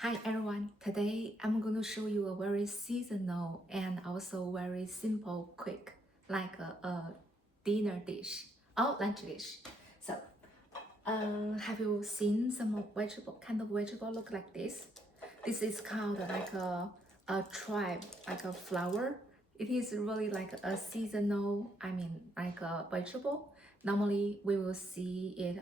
Hi everyone, today I'm going to show you a very seasonal and also very simple, quick, like a dinner dish or lunch dish. So, have you seen some kind of vegetable look like this? This is called like a chive, like a flower. It is really like a seasonal, like a vegetable. Normally we will see it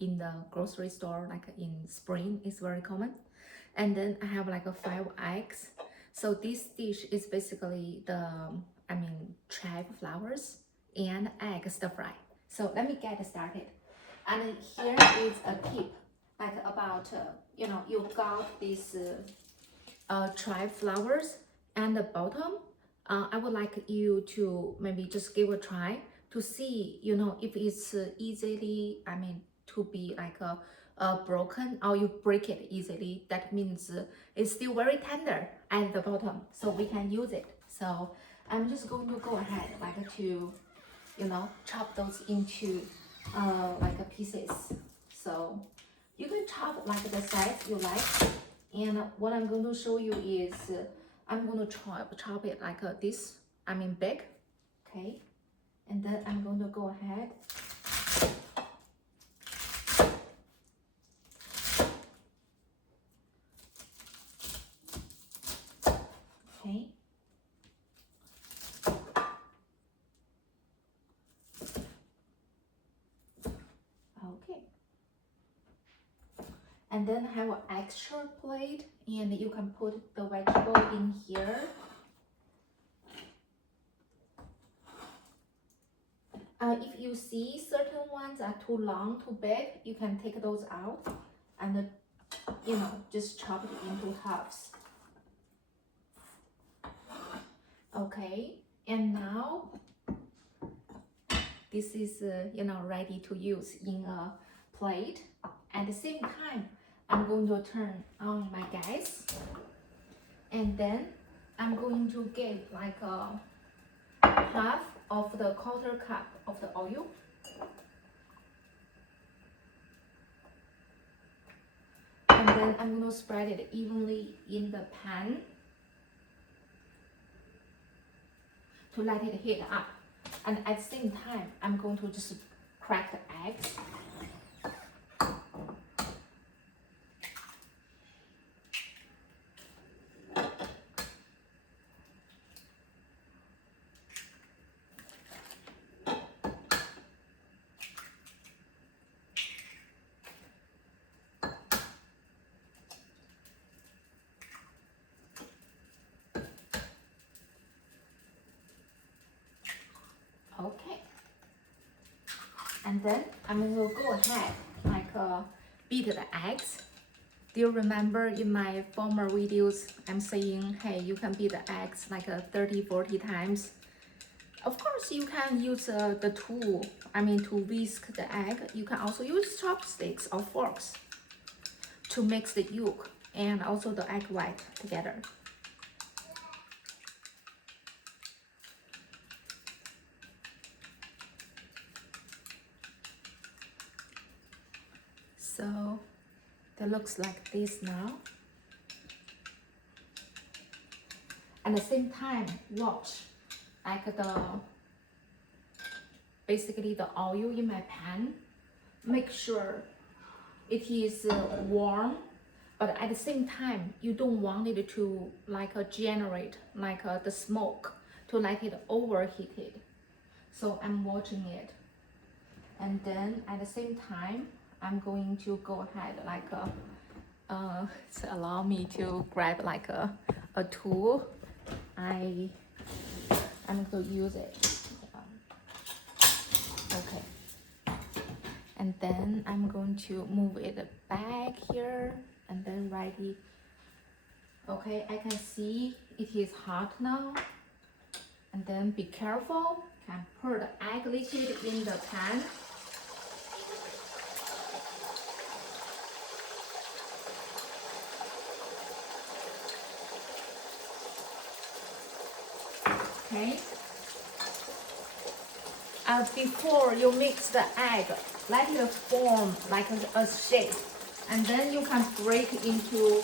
in the grocery store, like in spring, it's very common. And then I have like a 5 eggs. So this dish is basically chive flowers and egg stir fry. So let me get started. And here is a tip, like about you got this chive flowers and the bottom. I would like you to maybe just give a try to see, if it's easily, to be like broken or you break it easily. That means it's still very tender at the bottom, so we can use it. So I'm just going to go ahead like to, chop those into like pieces. So you can chop like the size you like. And what I'm going to show you is I'm going to chop it like this, big, okay? And then I'm going to go ahead. Okay. Okay. And then have an extra plate and you can put the vegetable in here. If you see certain ones are too long, too big, you can take those out and just chop it into halves. Okay, and now this is ready to use in a plate. At the same time, I'm going to turn on my gas, and then I'm going to get like a half of the quarter cup of the oil. And then I'm going to spread it evenly in the pan to let it heat up. And at the same time, I'm going to just crack the eggs. Okay. And then I'm going to go ahead like beat the eggs. Do you remember in my former videos, I'm saying, hey, you can beat the eggs like 30, 40 times. Of course, you can use the tool, to whisk the egg. You can also use chopsticks or forks to mix the yolk and also the egg white together. So that looks like this now. At the same time, watch like basically the oil in my pan. Make sure it is warm, but at the same time, you don't want it to like generate like the smoke to let it overheated. So I'm watching it, and then at the same time, I'm going to go ahead like to allow me to grab like a tool. I'm going to use it. Okay. And then I'm going to move it back here and then ready. Okay, I can see it is hot now. And then be careful, can pour the egg liquid in the pan. Okay. Before you mix the egg, let it form like a shape, and then you can break into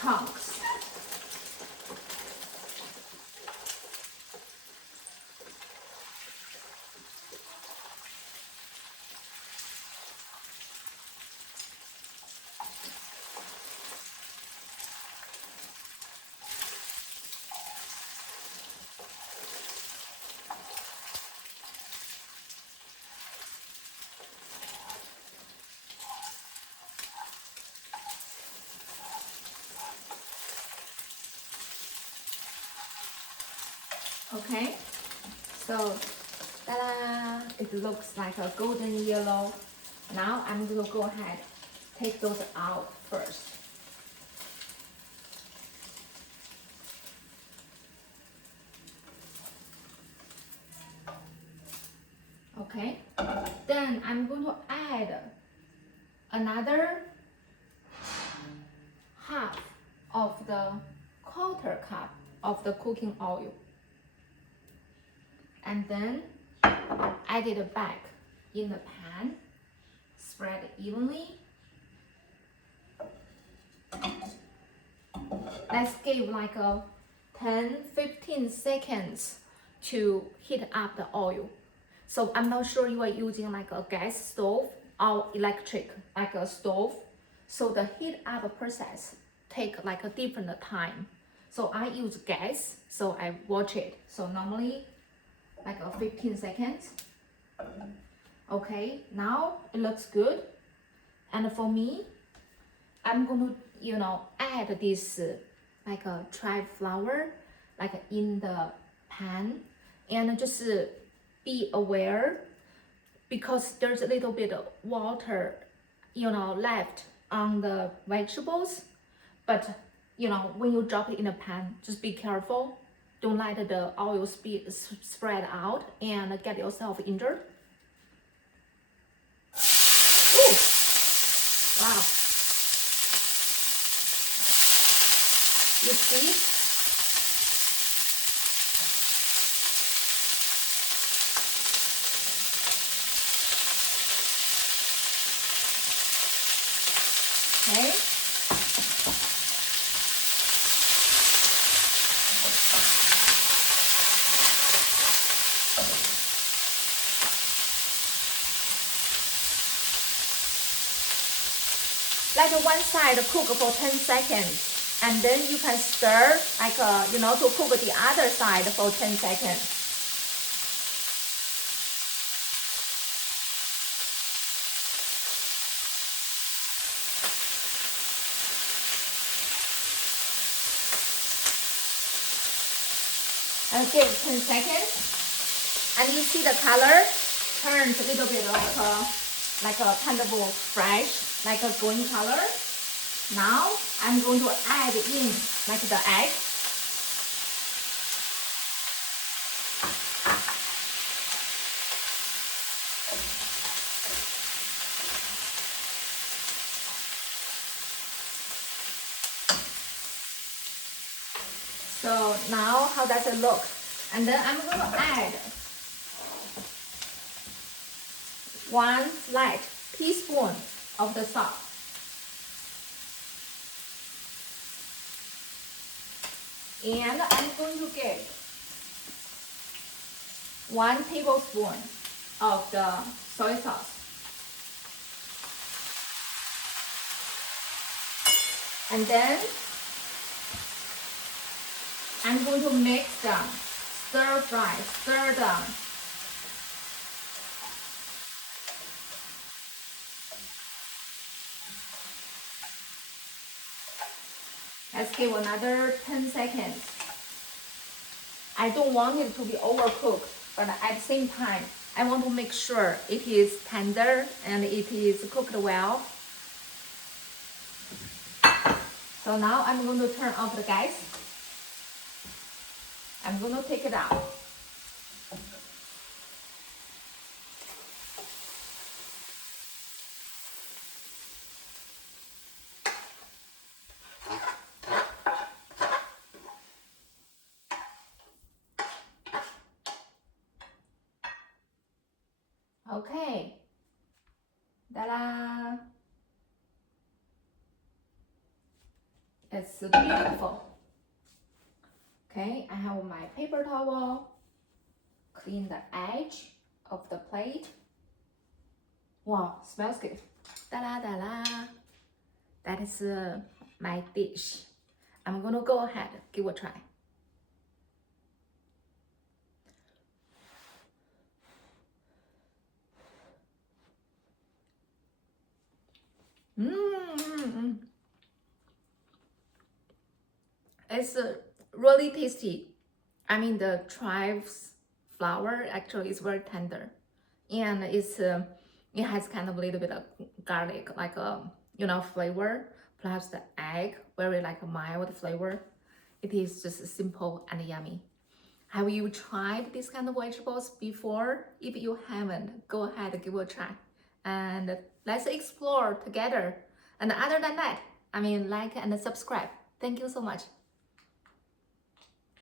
chunks. Okay, so ta-da! It looks like a golden yellow. Now I'm going to go ahead, take those out first. Okay, then I'm going to add another half of the quarter cup of the cooking oil. And then add it back in the pan, spread evenly. Let's give like a 10-15 seconds to heat up the oil. So I'm not sure you are using like a gas stove or electric, like a stove. So the heat up process take like a different time. So I use gas, so I watch it. So normally like a 15 seconds. Okay, now it looks good. And for me, I'm going to, add this like a chive flour, like in the pan, and just be aware because there's a little bit of water, left on the vegetables. But when you drop it in a pan, just be careful. Don't let the oil spread out and get yourself injured. Ooh! Wow. You see? Okay. Let one side cook for 10 seconds. And then you can stir, like, to cook the other side for 10 seconds. I'll give 10 seconds. And you see the color turns a little bit like a kind of fresh, like a green color. Now I'm going to add in like the egg. So now how does it look? And then I'm going to add 1 flat teaspoon of the salt. And I'm going to give 1 tablespoon of the soy sauce. And then I'm going to mix them, stir fry, stir them. Let's give another 10 seconds. I don't want it to be overcooked, but at the same time, I want to make sure it is tender and it is cooked well. So now I'm going to turn off the gas. I'm going to take it out. Okay. Ta-da! It's beautiful. Okay, I have my paper towel. Clean the edge of the plate. Wow, smells good. Da la da la. That is my dish. I'm gonna go ahead, give a try. Mmm. It's really tasty. I mean, the chives flour actually is very tender, and it has kind of a little bit of garlic, like a flavor, plus the egg, very like a mild flavor. It is just simple and yummy. Have you tried this kind of vegetables before? If you haven't, go ahead, give it a try. And let's explore together. And other than that, I mean, like and subscribe. Thank you so much.